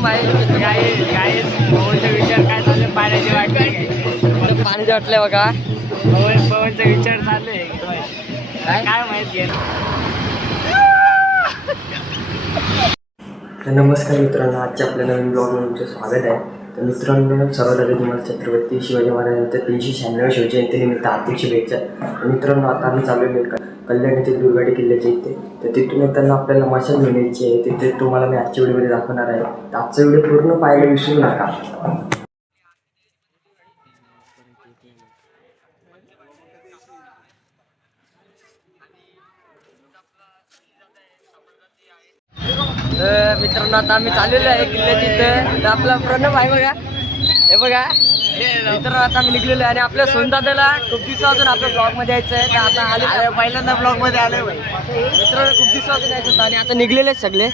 प्रथम आहे पवनचा विचार काय चालू आहे? पाण्याची वाट पाणी वाटलंय बघा. पवनचा विचार चालू आहे काय माहित घे. तर नमस्कार मित्रांनो, आजच्या आपल्या नवीन ब्लॉगमध्ये तुमचं स्वागत आहे. तर मित्रांनो, सर्वात आधी तुम्हाला छत्रपती शिवाजी महाराजांच्या 396व्या शिवजयंतीनिमित्त हार्दिक शुभेच्छा. तर मित्रांनो, आता आम्ही चाललेलो आहे कल्याण येथे दुर्गाडी किल्ल्याच्या इथे. तर तिथून येताना आपल्याला मशाल घेऊन यायची आहे. तिथे तुम्हाला मी आजच्या व्हिडिओमध्ये दाखवणार आहे. तर आजचा व्हिडिओ पूर्ण पाहायला विसरू नका. मित्रांनो, आता आम्ही चाललेलो आहे किल्ल्याच्या इथं. तर आपला प्रणव आहे बघा, हे बघा मित्रांनो. आता आम्ही निघलेलो आहे आणि आपल्या सोनदादाला खूप दिवसापासून आपल्या ब्लॉगमध्ये यायचं आहे. तर आता आले, पहिल्यांदा ब्लॉगमध्ये आलोय मित्रांनो. खूप दिवसापासून यायचं होतं आणि आता निघलेले आहेत सगळे.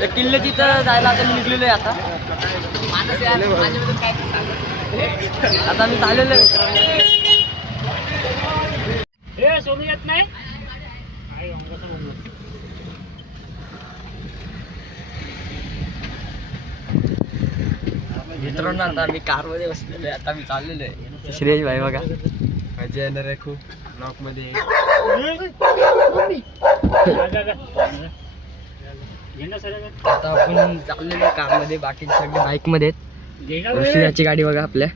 तर किल्ल्याची इथं जायला आता मी निघलेलो आहे. आता आम्ही चाललेलो आहे. सोडून येत नाही. मित्रांनो, आता आम्ही कारमध्ये बसलेलो आहे. आता आम्ही चाललेलो आहे. श्रेयश भाई बघा, मजा येणार आहे खूप ब्लॉगमध्ये. आता आपण चाललेलो आहे कारमध्ये, बाकी सगळे बाईकमध्ये आहेत. श्रेयाची गाडी बघा आपल्या.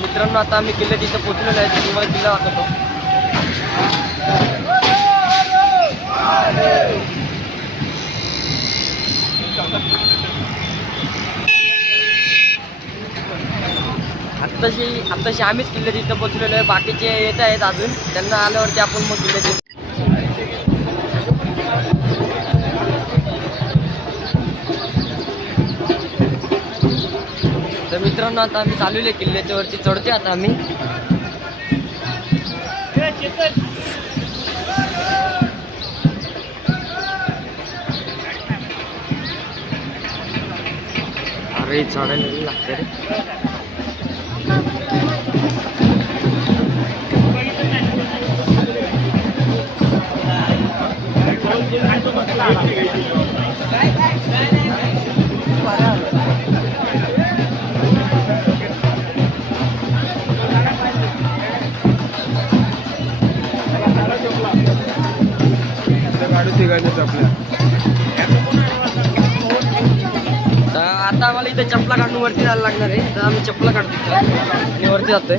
मित्रांनो, आता आम्ही किल्ल्या तिथं पोहोचलेलो आहे. तुम्हाला किल्ला वाटतो. आत्ताशी आम्हीच किल्ल्या तिथं पोहोचलेलो आहे. बाकीचे येत आहेत अजून. त्यांना आल्यावरती आपण मग किल्ल्याची. तर मित्रांनो, आता आम्ही चाललेलो आहे किल्ल्याच्या वरती चढते आता आम्ही. अरे चढायला लागते रे. तर आता आम्हाला इथे चपला काढून वरती जायला लागणार आहे. तर आम्ही चपला काढतो आणि वरती जातोय.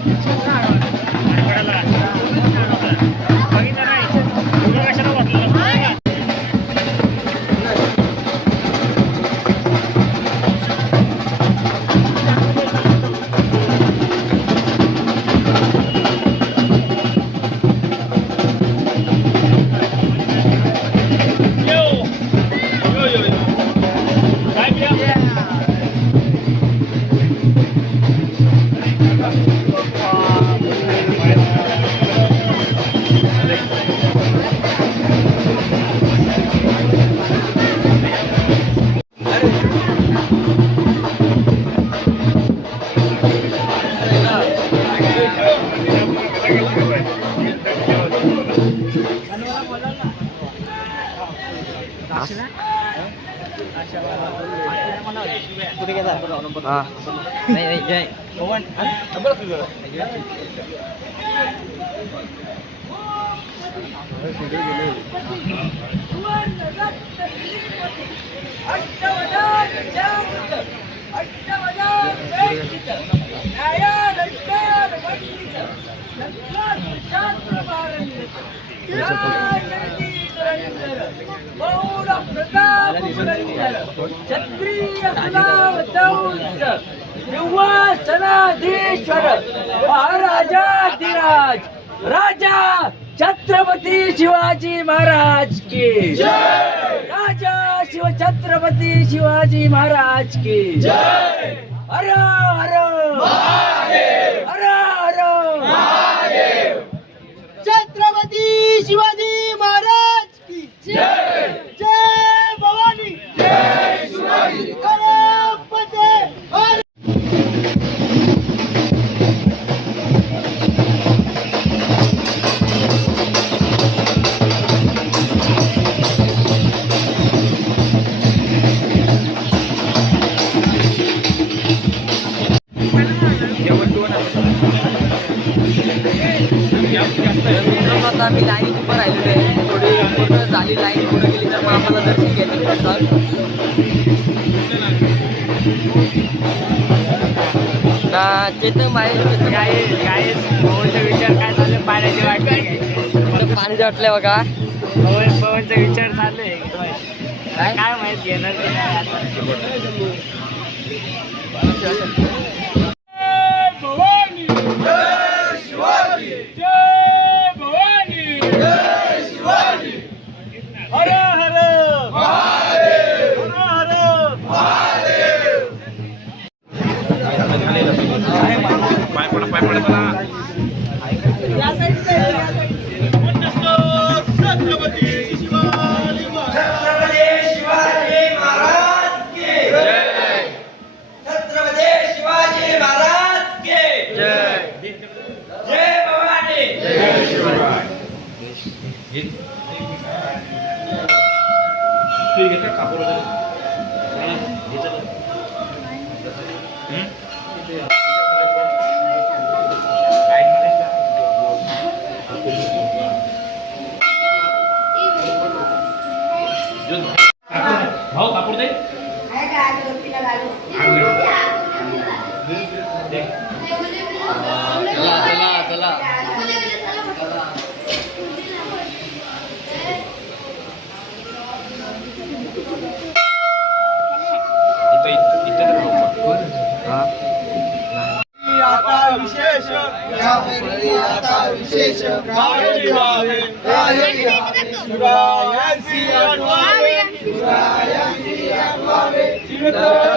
नाही जय सिंहासनाधीश्वर महाराजाधिराज राजा छत्रपती शिवाजी महाराज की जय। राजा छत्रपती शिवाजी महाराज की जय। हर हर महादेव, हर हर महादेव। छत्रपती शिवाजी उभं राहिलेलो आहे. थोडी पूर्ण झाली लाईन पुढे गेली तर मग आम्हाला दर्शन घ्यायचं ना. चेतन माहिती काय पवनचा विचार काय चालू आहे? पाण्याची वाट काय घ्यायची? पाणी वाटलंय बघा. पवनचा विचार चालू आहे. काय माहित घेणार की नाही आता.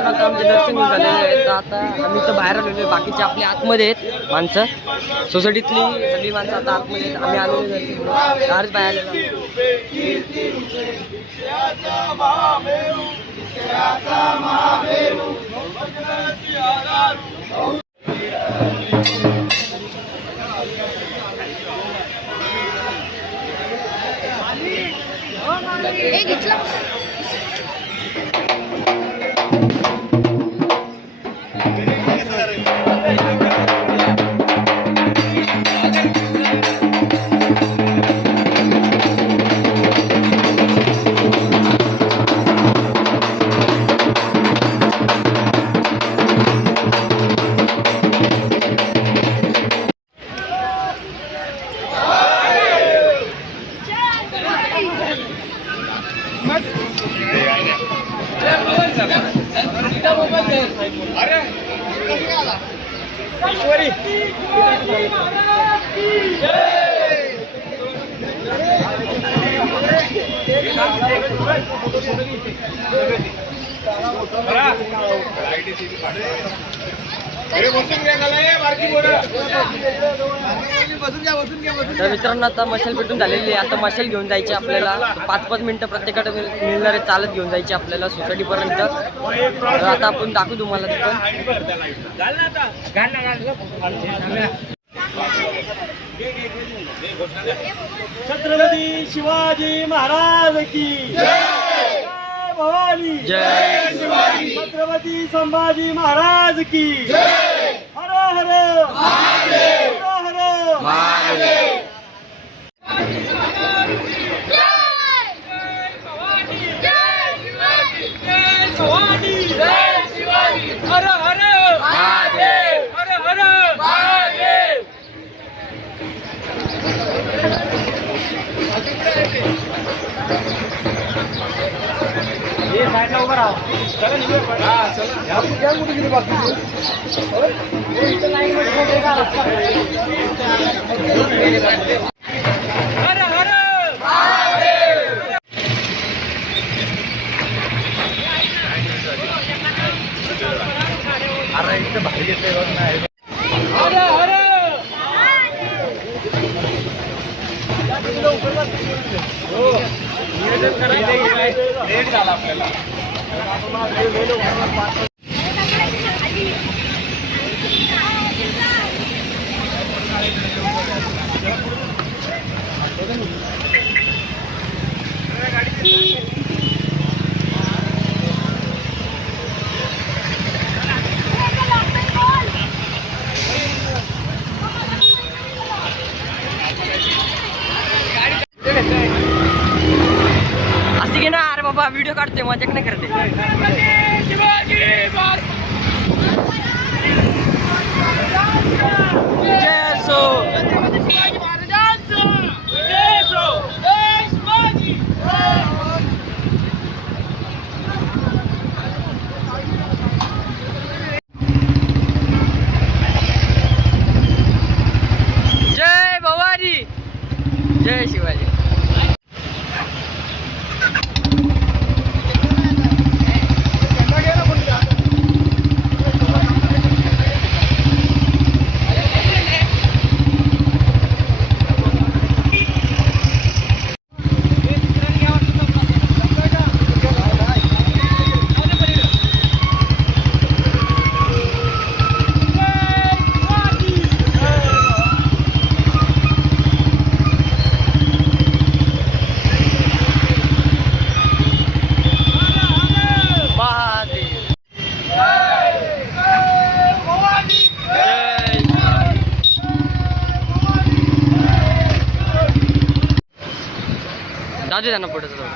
आता आमचे दर्शन झालेले आहेत. आता आम्ही तर बाहेर आलेलो आहे. बाकीचे आपले आतमध्ये आहेत माणसं. सोसायटीतली सगळी माणसं आता आतमध्ये आहेत. आम्ही आलो दारच बाहेर आलेलो. तर मित्रांनो आता मशाल पेटून झालेली आहे. आता मशाल घेऊन जायची आपल्याला. 5-5 मिनिटं प्रत्येकाकडे मिळणारे चालत घेऊन जायची आपल्याला सोसायटीपर्यंत. तर आता आपण दाखवू तुम्हाला तिथं. छत्रपती शिवाजी महाराज की जय भवानी. जय शिवाजी. छत्रपती संभाजी महाराज की जय. हर हर महादेव. हर हर महादेव. हर हर महादेव. हर हर महादेव. ये साइडला उभं राहा. चला निघू. हा चला. या कुठे गेली बाकी? इथं लाईन मध्ये उभे राहा. हर हर महादेव. अरे इथं भारी घेतले बघ ना. हर हर हो. नियोजन करायचं लेट झाला आपल्याला. मजाक नाही करते. जय असो. जय भवानी. जय शिवाजी. जाऊ त्यांना पुढे sama.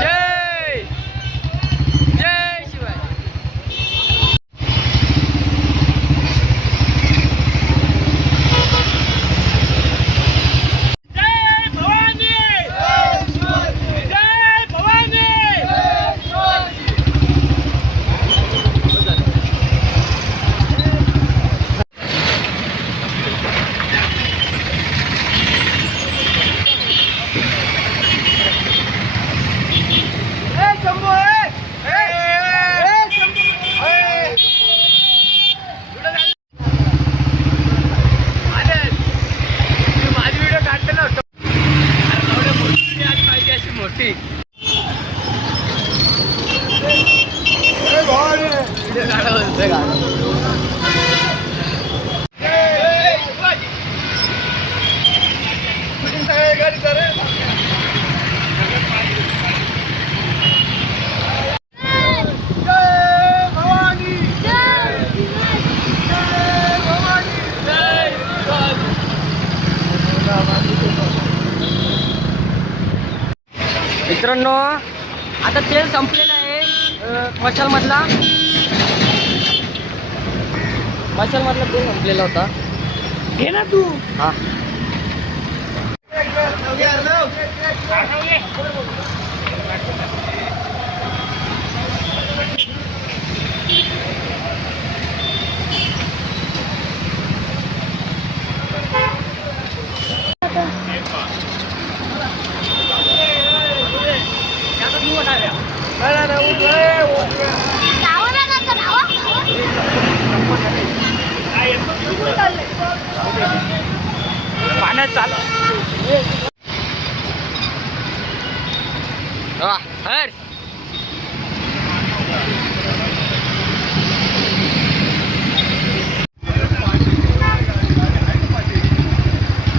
Jai Jai Shivaji. Jai Bhavani. Jai Bhavani. मोठी मित्रांनो, आता तेल संपलेलं आहे मशालमधला तेल संपलेला होता. घे ना तू. हा पाण्यात चाल.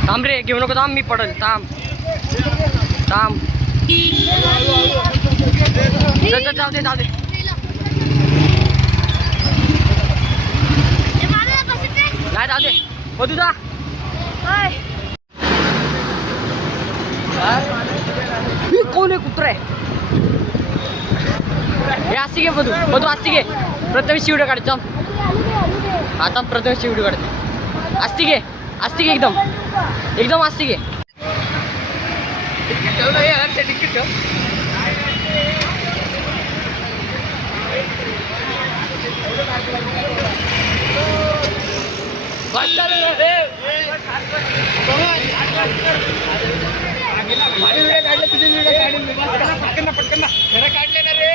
थांब रे, घेऊ नको. थांब, मी पडल. थांब. जाऊ दे. नाही जाऊ दे. हो तुझा कोण आहे? कुत्र आहे हे. असती घे बधू असती घे. प्रथमेश व्हिडिओ काढ. आता प्रथमेश व्हिडिओ काढते. असती घे एकदम असती घे. तिकीट ठेव. पटकन काढले ना रे.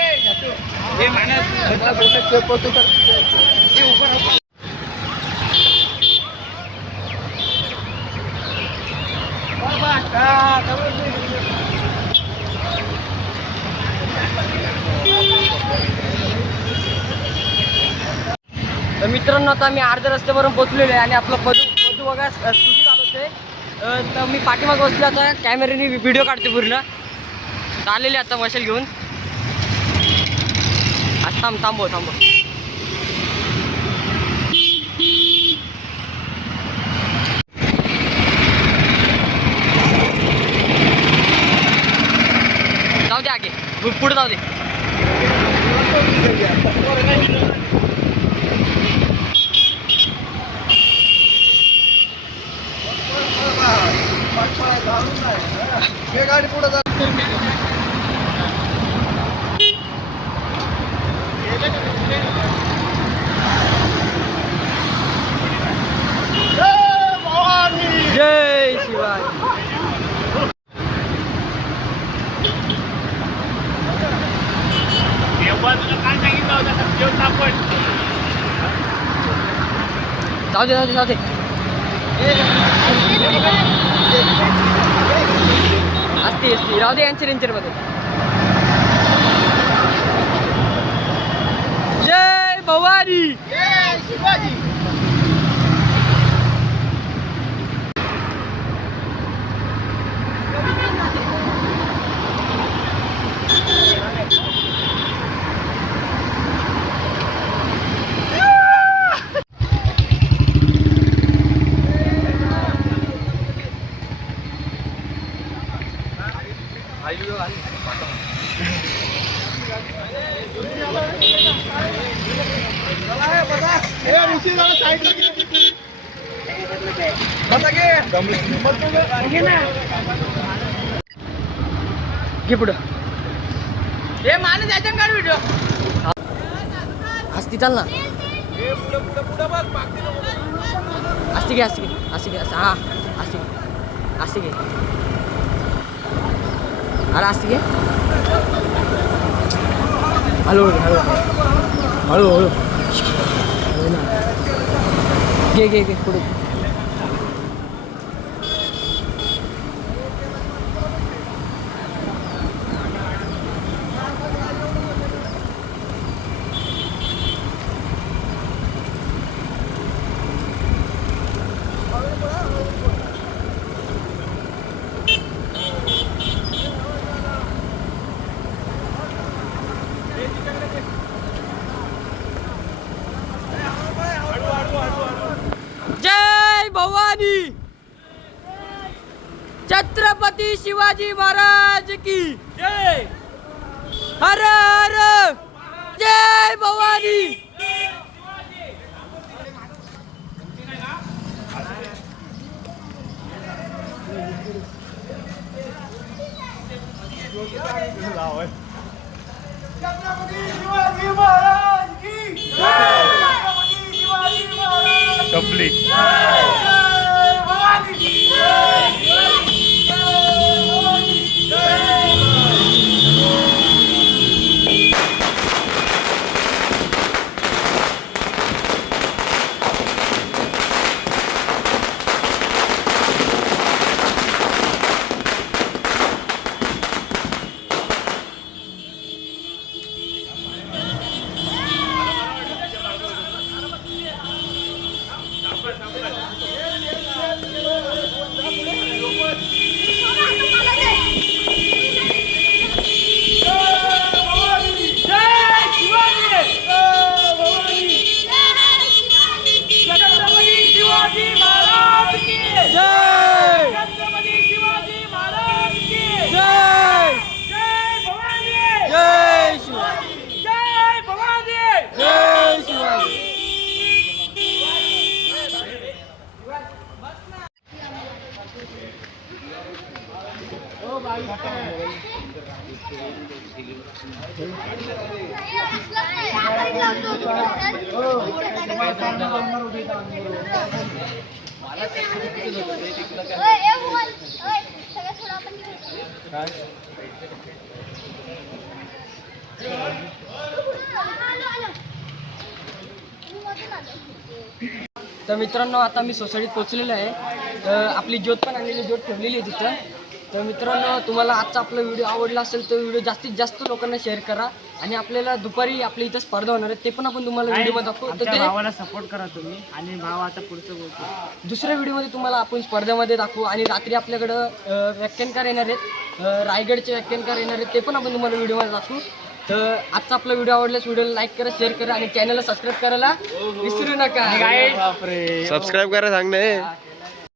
तर मित्रांनो आता मी अर्ध्या रस्त्यावरून पोचलेलो आहे आणि आपलं पदू बघा स्कूटी चालवते. तर मी पाठीमाग बसलो आता कॅमेऱ्याने व्हिडिओ काढते पूर्ण. आलेले आता मशाल घेऊन. आज थांबव जाऊ दे आगे पुढे जाऊ दे. गाडी पुढे जय शिवाजी. जाऊ दे असते राहू दे यांच्या मध्ये. जय भवानी. जय शिवाजी. घे पुढं. हे माने जायचं काढ व्हिडिओ. असती चाल ना. असते घे हा असते घे अरे असते घे. हळू घे पुढे. जय भवानी. छत्रपती शिवाजी महाराज की जय. हर हर जय भवानी. छत्रपती शिवाजी महाराज की जय. छत्रपती शिवाजी महाराज संपली. जय भवानी. तर मित्रांनो आता मी सोसायटीत पोहोचलेलो आहे. आपली ज्योत पण आणलेली, ज्योत ठेवलेली आहे तिथं. तर मित्रांनो, तुम्हाला आजचा आपला व्हिडिओ आवडला असेल तर व्हिडिओ जास्तीत जास्त लोकांना शेअर करा. आणि आपल्याला दुपारी आपल्या इथं स्पर्धा होणार आहे, ते पण आपण तुम्हाला व्हिडिओमध्ये दाखवू. तर आमच्या ते भावाला सपोर्ट करा तुम्ही, आणि भाव आता पुढचं बोलतो. दुसऱ्या व्हिडिओमध्ये तुम्हाला आपण स्पर्धेमध्ये दाखवू. आणि रात्री आपल्याकडं व्याख्यानकार येणार आहेत, रायगडचे व्याख्यानकार येणार आहेत, ते पण आपण तुम्हाला व्हिडिओमध्ये दाखवू. तर आजचा आपला व्हिडिओ आवडल्यास व्हिडिओला लाईक करा, शेअर करा आणि चॅनलला सबस्क्राईब करायला विसरू नका. बापरे. सबस्क्राईब करा सांग ना.